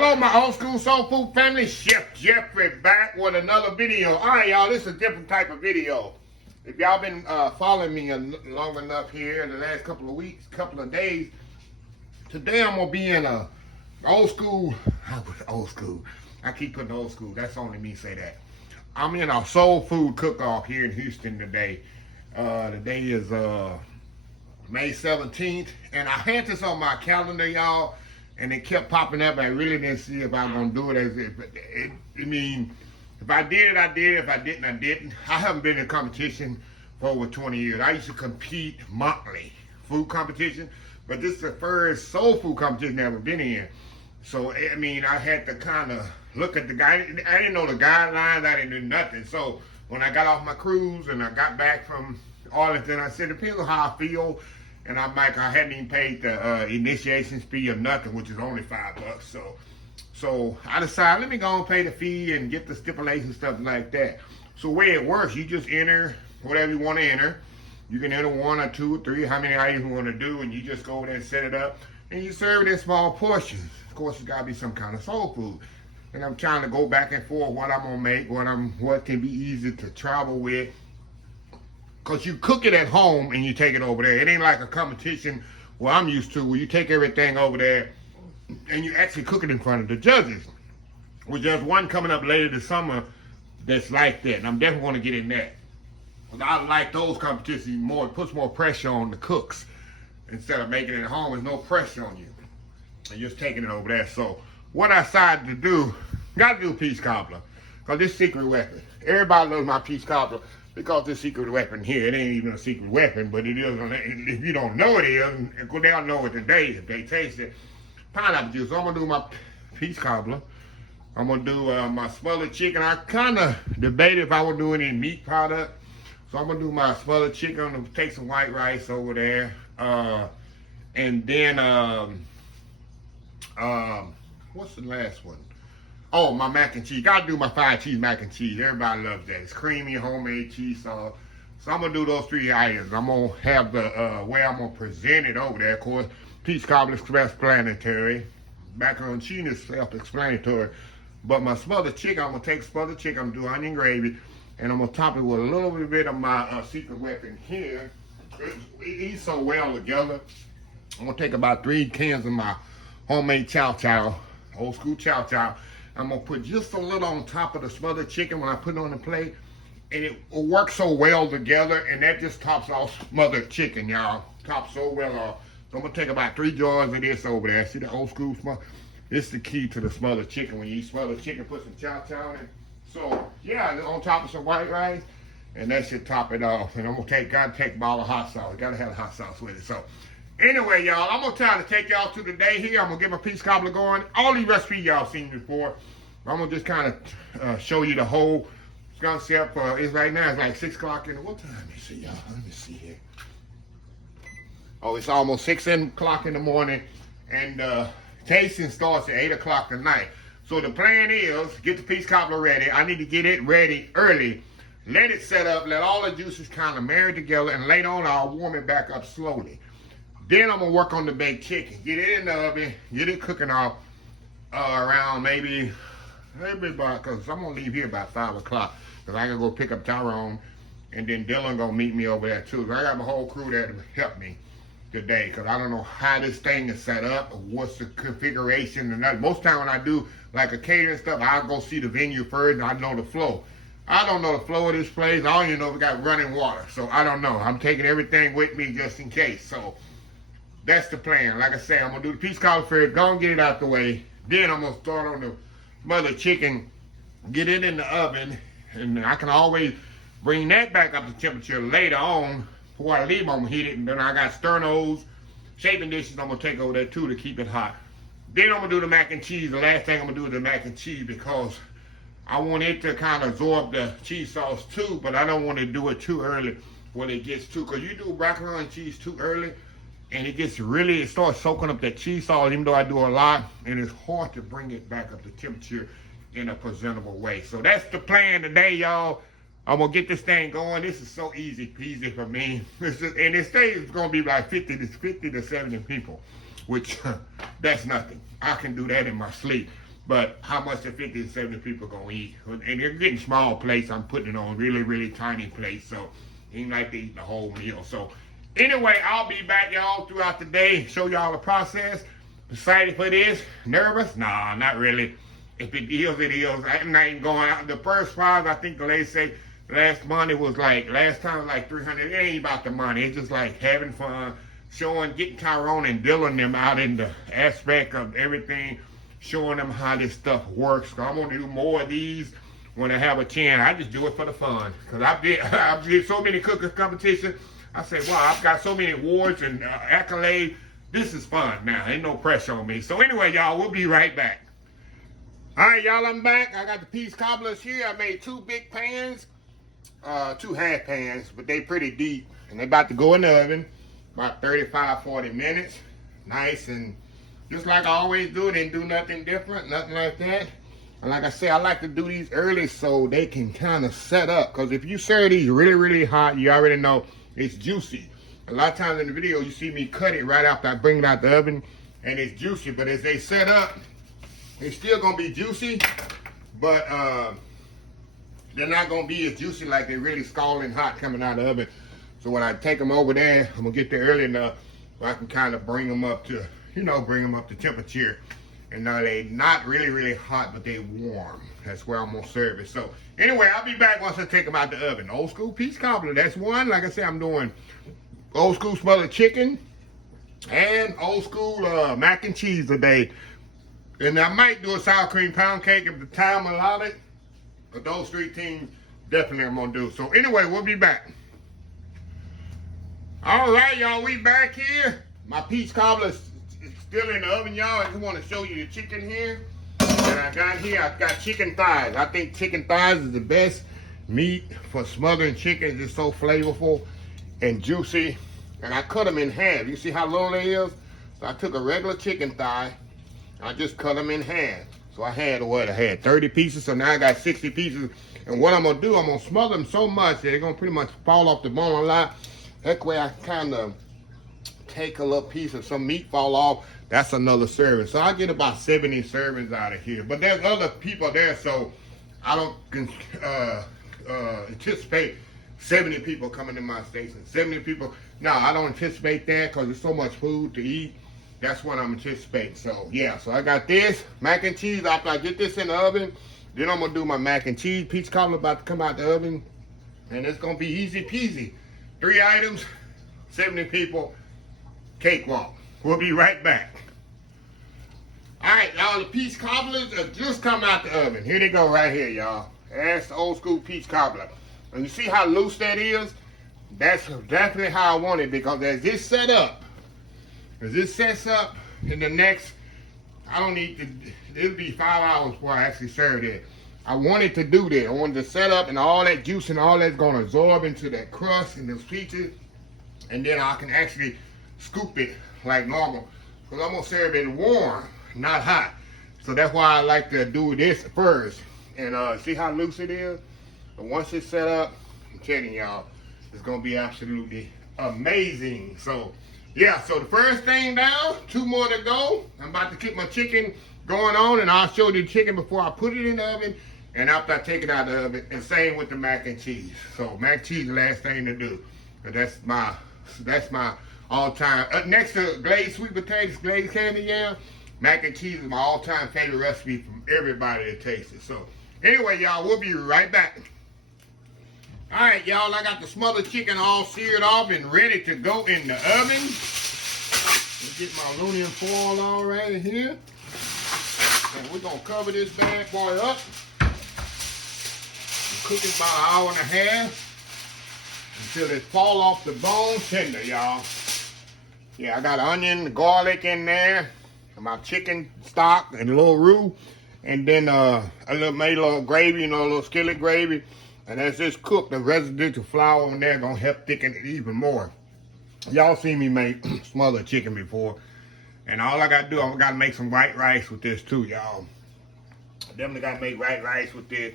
Hello, my old school soul food family. Chef Jeffrey back with another video. All right, y'all, this is a different type of video. If y'all been following me long enough here in the last couple of weeks, couple of days, today I'm gonna be in a old school. I keep putting old school. That's only me say that. I'm in a soul food cook-off here in Houston today. The day is May 17th, and I had this on my calendar, y'all. And it kept popping up. I really didn't see if I was gonna do it as if if I did it, I did it. If I didn't, I didn't. I haven't been in competition for over 20 years. I used to compete monthly, food competition, but this is the first soul food competition I've ever been in. So, I mean, I had to kind of look at the guy. I didn't know the guidelines. I didn't do nothing. So, when I got off my cruise and I got back from Arlington, I said, it depends on how I feel. And I'm like, I hadn't even paid the initiation fee or nothing, which is only $5. So I decided, let me go and pay the fee and get the stipulations, stuff like that. So the way it works, you just enter whatever you want to enter. You can enter 1 or 2 or 3, how many items you want to do, and you just go over there and set it up. And you serve it in small portions. Of course, it's got to be some kind of soul food. And I'm trying to go back and forth what I'm going to make, what can be easy to travel with. Because you cook it at home and you take it over there. It ain't like a competition where I'm used to, where you take everything over there and you actually cook it in front of the judges. Well, there's one coming up later this summer that's like that. And I'm definitely going to get in that. But I like those competitions more. It puts more pressure on the cooks. Instead of making it at home, there's no pressure on you. And you're just taking it over there. So what I decided to do, got to do peach cobbler. Because this secret weapon. Everybody loves my peach cobbler. Because this secret weapon here, it ain't even a secret weapon, but it is. If you don't know it is, they'll know it today if they taste it. Pineapple juice. So I'm gonna do my peach cobbler. I'm gonna do my smothered chicken. I kind of debated if I would do any meat product, so I'm gonna do my smothered chicken. I'm gonna take some white rice over there, and then what's the last one? Oh, my mac and cheese. Gotta do my 5 cheese mac and cheese. Everybody loves that. It's creamy, homemade cheese sauce. So I'm gonna do those 3 items. I'm gonna have the way I'm gonna present it over there. Of course, peach cobbler is self-explanatory. Macaroni cheese is self-explanatory. But my smothered chicken, I'm gonna take smothered chicken, I'm gonna do onion gravy, and I'm gonna top it with a little bit of my secret weapon here. It eats so well together. I'm gonna take about 3 cans of my homemade chow chow, old school chow chow. I'm gonna put just a little on top of the smothered chicken when I put it on the plate, and it works so well together, and that just tops off smothered chicken, y'all. Tops so well off. So I'm gonna take about 3 jars of this over there. See the old school smother? It's the key to the smothered chicken. When you eat smothered chicken, put some chow chow in it. So yeah, on top of some white rice, and that should top it off. And I'm gonna gotta take a bottle of hot sauce. Gotta have hot sauce with it. So anyway, y'all, I'm gonna try to take y'all to the day here. I'm gonna get my peach cobbler going. All these recipes y'all seen before. I'm gonna just kind of show you the whole concept. It's right now. It's like 6 o'clock in the what time? Let me see, y'all. Let me see here. Oh, it's almost 6 o'clock in the morning, and tasting starts at 8 o'clock tonight. So the plan is get the peach cobbler ready. I need to get it ready early. Let it set up. Let all the juices kind of marry together, and later on I'll warm it back up slowly. Then I'm gonna work on the baked chicken. Get it in the oven. Get it cooking off around maybe about, because I'm gonna leave here about 5 o'clock, because I gotta go pick up Tyrone, and then Dylan gonna meet me over there too. So I got my whole crew there to help me today, because I don't know how this thing is set up, or what's the configuration. And that, most time when I do like a catering stuff, I'll go see the venue first, and I know the flow. I don't know the flow of this place. I don't even know if we got running water, so I don't know. I'm taking everything with me just in case. So that's the plan. Like I say, I'm gonna do the peach cobbler first, go and get it out the way. Then I'm gonna start on the smothered chicken, get it in the oven, and I can always bring that back up to temperature later on. Before I leave, I'm gonna heat it, and then I got sternos, chafing dishes I'm gonna take over there too to keep it hot. Then I'm gonna do the mac and cheese. The last thing I'm gonna do is the mac and cheese, because I want it to kind of absorb the cheese sauce too, but I don't want to do it too early when it gets too, because you do macaroni and cheese too early, and it starts soaking up that cheese sauce, even though I do a lot, and it's hard to bring it back up to temperature in a presentable way. So that's the plan today, y'all. I'm gonna get this thing going. This is so easy peasy for me. And this day is gonna be like 50 to 70 people, which that's nothing. I can do that in my sleep. But how much the 50 to 70 people gonna eat? And they're getting small plates. I'm putting it on really, really tiny plates. So ain't like they eat the whole meal. So anyway, I'll be back, y'all, throughout the day. Show y'all the process. Excited for this? Nervous? Nah, not really. If it is, it is. I'm not even going out. The first prize, I think the lady say last money was like, last time was like 300. It ain't about the money. It's just like having fun, showing, getting Tyrone and Dylan them out in the aspect of everything, showing them how this stuff works. So I'm going to do more of these when I have a chance. I just do it for the fun. Because I've did so many cooking competitions. I say, wow, I've got so many awards and accolades. This is fun now. Ain't no pressure on me. So anyway, y'all, we'll be right back. All right, y'all, I'm back. I got the piece cobblers here. I made 2 big pans, 2 half pans, but they pretty deep. And they about to go in the oven about 35, 40 minutes. Nice, and just like I always do, didn't do nothing different, nothing like that. And like I said, I like to do these early so they can kind of set up. Because if you serve these really, really hot, you already know it's juicy. A lot of times in the video, you see me cut it right after I bring it out the oven, and it's juicy. But as they set up, it's still gonna be juicy, but they're not gonna be as juicy like they're really scalding hot coming out of the oven. So when I take them over there, I'm gonna get there early enough where I can kind of bring them up to, bring them up to temperature. And now they're not really, really hot, but they warm. That's where I'm gonna serve it. So anyway, I'll be back once I take them out the oven. Old school piece cobbler, that's one. Like I said, I'm doing old school smothered chicken and old school mac and cheese today. And I might do a sour cream pound cake if the time allows it. But those 3 things definitely I'm gonna do. So anyway, we'll be back. All right, y'all, we back here. My peach cobbler is still in the oven, y'all. I just want to show you the chicken here. And I got chicken thighs. I think chicken thighs is the best meat for smothering chicken. It's so flavorful and juicy. And I cut them in half. You see how long they is? So I took a regular chicken thigh. I just cut them in half. So I had 30 pieces. So now I got 60 pieces. And what I'm going to do, I'm going to smother them so much that they're going to pretty much fall off the bone a lot. That way I kind of take a little piece of some meat fall off. That's another serving. So I get about 70 servings out of here. But there's other people there, so I don't anticipate 70 people coming to my station. 70 people. No, I don't anticipate that because there's so much food to eat. That's what I'm anticipating. So yeah, so I got this mac and cheese. After I get this in the oven, then I'm gonna do my mac and cheese. Peach cobbler about to come out the oven, and it's gonna be easy peasy. 3 items, 70 people, cakewalk. We'll be right back. All right, y'all, the peach cobblers have just come out the oven. Here they go right here, y'all. That's the old school peach cobbler. And you see how loose that is? That's definitely how I want it, because as this set up, as this sets up in the next, I don't need to, it'll be 5 hours before I actually serve it. I wanted to do that. I wanted to set up, and all that juice and all that's gonna absorb into that crust and those peaches, and then I can actually scoop it like normal. Because I'm gonna serve it warm, not hot. So that's why I like to do this first. And see how loose it is? But once it's set up, I'm telling y'all, it's gonna be absolutely amazing. So yeah, so the first thing down, 2 more to go. I'm about to keep my chicken going on, and I'll show you the chicken before I put it in the oven and after I take it out of the oven. And same with the mac and cheese. So mac and cheese is the last thing to do. But that's my all-time. Next to glazed sweet potatoes, glazed candy yam, mac and cheese is my all-time favorite recipe from everybody that tastes it. So anyway, y'all, we'll be right back. All right, y'all, I got the smothered chicken all seared off and ready to go in the oven. Let's get my aluminum foil all right here. And we're going to cover this bad boy up. Cook it about 1.5 hours until it fall off the bone tender, y'all. Yeah, I got onion, garlic in there, and my chicken stock and a little roux, and then made a little gravy, a little skillet gravy. And as this cooked, the residential flour in there gonna help thicken it even more. Y'all seen me make smothered chicken before. And all I gotta do, I gotta make some white rice with this too, y'all. Definitely gotta make white rice with this,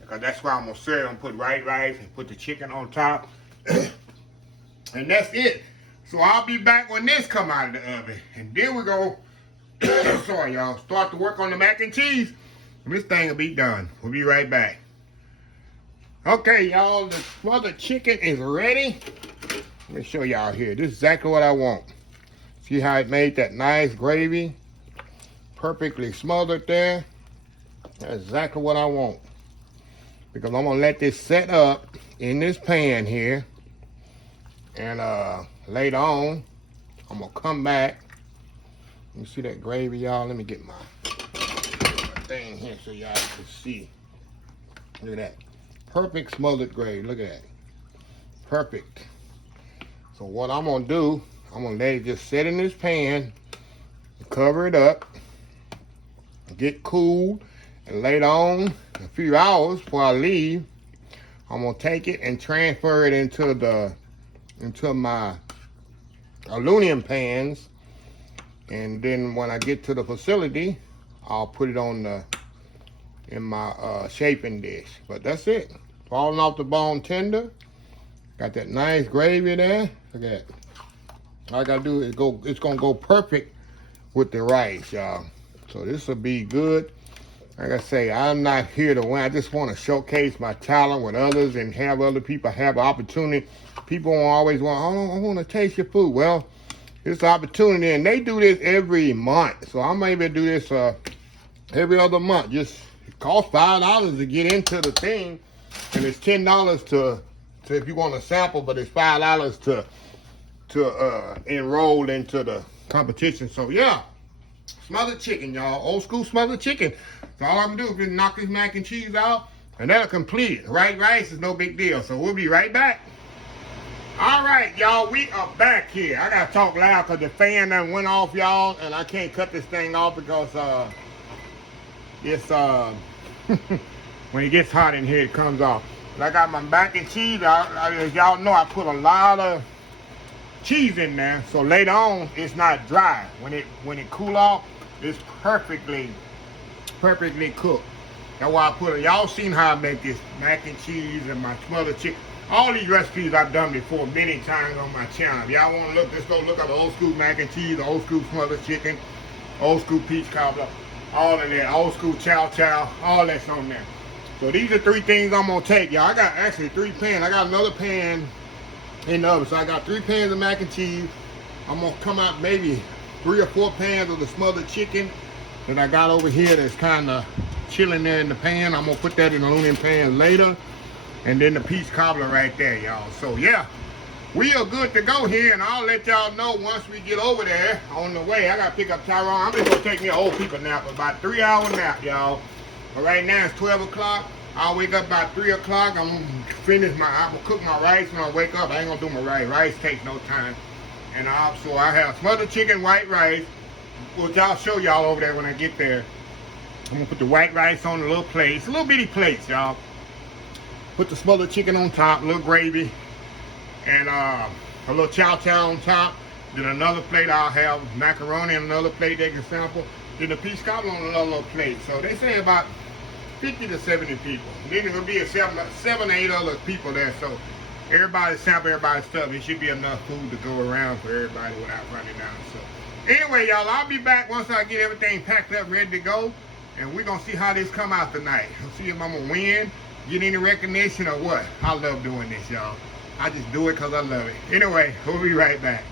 because that's why I'm gonna serve. I'm gonna put white rice and put the chicken on top. And that's it. So I'll be back when this come out of the oven. And then we're gonna Sorry, y'all. Start to work on the mac and cheese. And this thing will be done. We'll be right back. Okay, y'all. The smothered chicken is ready. Let me show y'all here. This is exactly what I want. See how it made that nice gravy? Perfectly smothered there. That's exactly what I want. Because I'm gonna let this set up in this pan here. And later on, I'm gonna come back. You see that gravy, y'all? Let me get my thing here so y'all can see. Look at that. Perfect smothered gravy. Look at that. Perfect. So what I'm gonna do, I'm gonna let it just sit in this pan, cover it up, get cool, and later on, a few hours before I leave, I'm gonna take it and transfer it into my aluminum pans, and then when I get to the facility, I'll put it in my shaping dish. But that's it. Falling off the bone tender. Got that nice gravy there. Look at that. All I gotta do is it's gonna go perfect with the rice, y'all. So this will be good. Like I say, I'm not here to win. I just want to showcase my talent with others and have other people have an opportunity. People always want, oh, I want to taste your food. Well, it's an opportunity, and they do this every month. So I may be do this every other month. Just it costs $5 to get into the thing, and it's $10 to if you want to sample, but it's $5 to enroll into the competition. So yeah, smothered chicken, y'all. Old school smothered chicken. So all I'm gonna do is knock this mac and cheese out, and that'll complete it. White rice is no big deal. So we'll be right back. All right, y'all, we are back here. I gotta talk loud because the fan done went off, y'all, and I can't cut this thing off because it's when it gets hot in here, it comes off. But I got my mac and cheese. As y'all know, I put a lot of cheese in there, so later on it's not dry. When it cool off, it's perfectly cooked. That's why I put it. Y'all seen how I make this mac and cheese and my smothered chicken. All these recipes I've done before many times on my channel. If y'all want to look, let's go look at the old school mac and cheese, the old school smothered chicken, old school peach cobbler, all of that, old school chow chow, all that's on there. So these are 3 things I'm gonna take, y'all. I got actually 3 pans. I got another pan in the oven, so I got 3 pans of mac and cheese. I'm gonna come out maybe 3 or 4 pans of the smothered chicken that I got over here that's kind of chilling there in the pan. I'm gonna put that in the aluminum pan later, and then the peach cobbler right there, y'all. So yeah, we are good to go here, and I'll let y'all know once we get over there. On the way, I gotta pick up Tyrone. I'm just gonna take me an old people nap, about 3-hour nap, y'all. But right now it's 12 o'clock. I'll wake up about 3 o'clock. I'm gonna I'm gonna cook my rice when I wake up. I ain't gonna do my rice. Rice takes no time. And so I have smothered chicken, white rice, which I'll show y'all over there when I get there. I'm gonna put the white rice on a little plate. It's a little bitty plates, y'all. Put the smothered chicken on top, a little gravy, and a little chow chow on top. Then another plate I'll have macaroni, and another plate they can sample. Then the peach cobbler on another little plate. So they say about 50 to 70 people. Then it'll be 7 or 8 other people there. So everybody sample everybody's stuff. It should be enough food to go around for everybody without running down. So anyway, y'all, I'll be back once I get everything packed up, ready to go. And we're going to see how this come out tonight. We'll see if I'm going to win, get any recognition, or what. I love doing this, y'all. I just do it because I love it. Anyway, we'll be right back.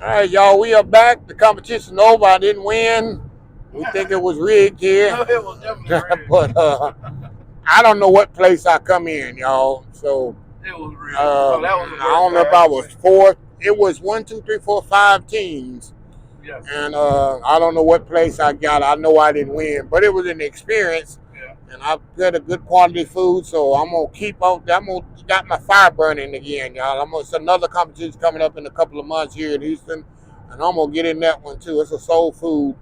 All right, y'all, we are back. The competition over. I didn't win. We think it was rigged here. No, it was definitely rigged. But I don't know what place I come in, y'all. So it was rigged. I don't know if I was 4th. It was 1, 2, 3, 4, 5 teams. Yes. And I don't know what place I got. I know I didn't win, but it was an experience. Yeah. And I got a good quality food, so I'm gonna keep on. I'm gonna got my fire burning again, y'all. It's another competition coming up in a couple of months here in Houston, and I'm gonna get in that one too. It's a soul food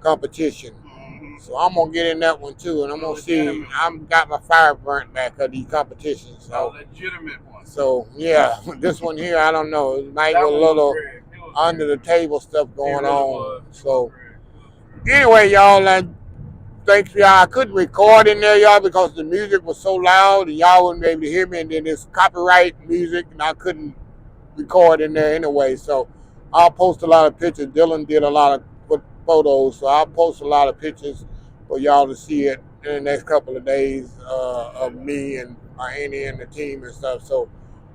competition, so I'm gonna get in that one too, and I'm gonna see. I'm got my fire burnt back at these competitions. So legitimate one. So yeah, this one here, I don't know. It might be a little under the table stuff going on. So anyway, y'all, thanks for y'all. I couldn't record in there, y'all, because the music was so loud and y'all wouldn't be able to hear me. And then it's copyright music, and I couldn't record in there anyway. So I'll post a lot of pictures. Dylan did a lot of photos. So I'll post a lot of pictures for y'all to see it in the next couple of days of me and my auntie and the team and stuff. So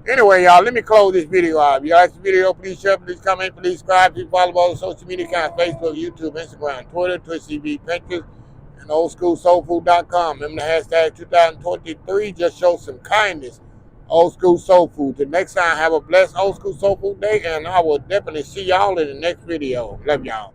anyway, y'all, let me close this video out. If you like the video, please share, please comment, please subscribe. Please follow all the social media accounts, Facebook, YouTube, Instagram, Twitter, Twitch TV, Pinterest, and oldschoolsoulfood.com. Remember the hashtag 2023. Just show some kindness. Old School Soul Food. Till next time, have a blessed Old School Soul Food day, and I will definitely see y'all in the next video. Love y'all.